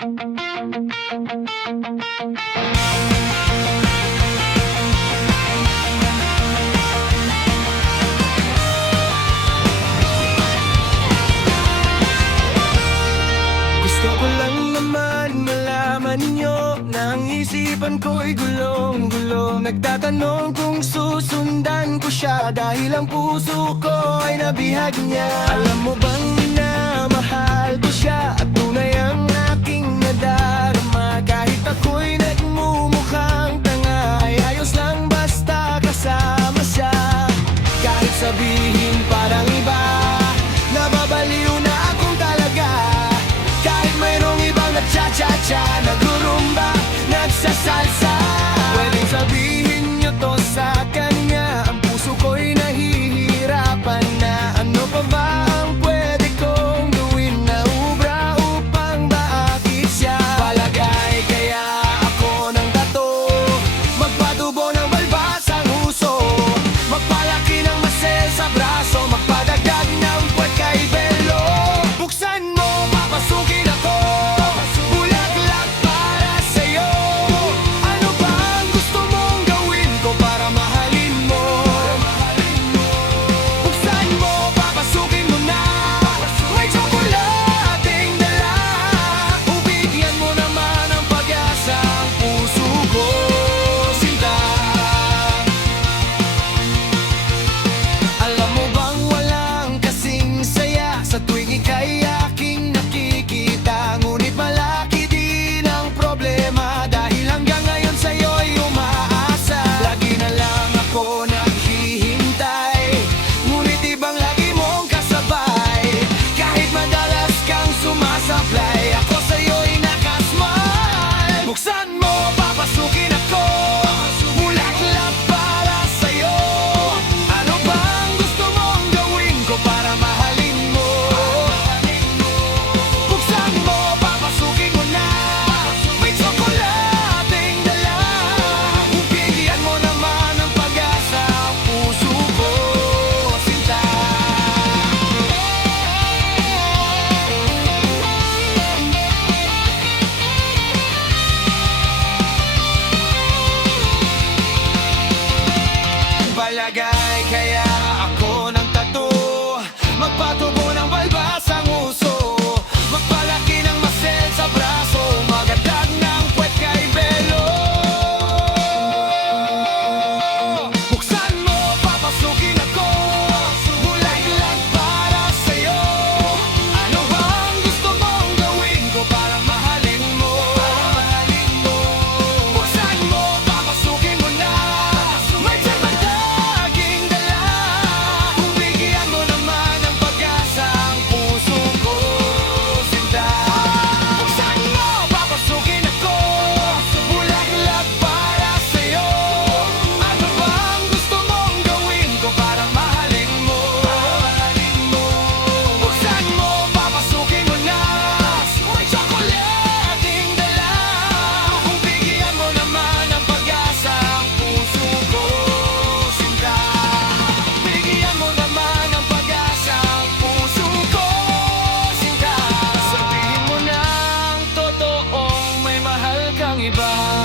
Gusto ko lang naman malaman ninyo na ang isipan ko'y gulong-gulo. Nagtatanong kung susundan ko siya dahil ang puso ko ay nabihag niya. Alam mo bang minamahal ko siya at tunay ang aking nadarama. Kahit ako'y nagmumukhang tanga ay ayos lang basta kasama siya. Kahit sabihin parang iba, nababaliw na akong talaga. Kahit mayroong ibang nagcha-cha-cha, nagrurumba, nagsasalsa. Pwedeng sabihin nyo to sa kanya, ang puso ko'y nahihirapan na. Ano pa ba ang pwede kong gawin na ubra upang maakit siya? Palagay kaya ako ng tato, magpatubo ng balbas ang uso, magpalaki ng masel sa braso, magpadagdag ng puwet kay Belo. Buksan mo, papasukin ako, bulaklak para sa'yo. Ano ba ang gusto mong gawin ko para mahalin mo? Buksan mo, papasukin mo na, may tsokolating dala. Ubigyan mo naman ang pag-asa ang puso ko, sinta. Alam mo bang walang kasing saya sa tuwing ika'y aking nakikita? Ngunit malaki din ang problema dahil hanggang ngayon sa'yo'y umaasa. Lagi na lang ako naghihintay, ngunit ibang lagi mong kasabay. Kahit madalas kang sumasablay, ako sa'yo'y nakasmile. Buksan mo, papasukin ako, bulaklak para sa'yo. Ano ba ang gusto mong gawin ko para mahalin mo? Buksan mo, papasukin mo na, may tsokolating dala. Bigyan mo naman ng pag-asa ang puso ko, sinta. Palagay kaya ako ng tato, magpatubo ng balbas ang uso, magpalaki ng masel sa braso, magdagdag ng puwet kay Belo. Buksan mo, papasukin ako, bulaklak para sa'yo. Ano ba ang gusto mong gawin ko para mahalin mo? Buksan mo, papasukin mo na, may tsamadaging dala. Bigyan mo naman ng pag-asa ang puso ko, sinta. Buksan mo, papasukin ako, bulaklak para sa'yo. Ano ba ang gusto mong gawin ko para mahalin mo? Buksan mo, papasukin mo na, may tsokolating dala. Bigyan mo naman ng pag-asa ang puso ko, sinta. Bigyan mo naman ng pag-asa ang puso ko, sinta. Sabihin mo na ang totoong may mahal kang iba.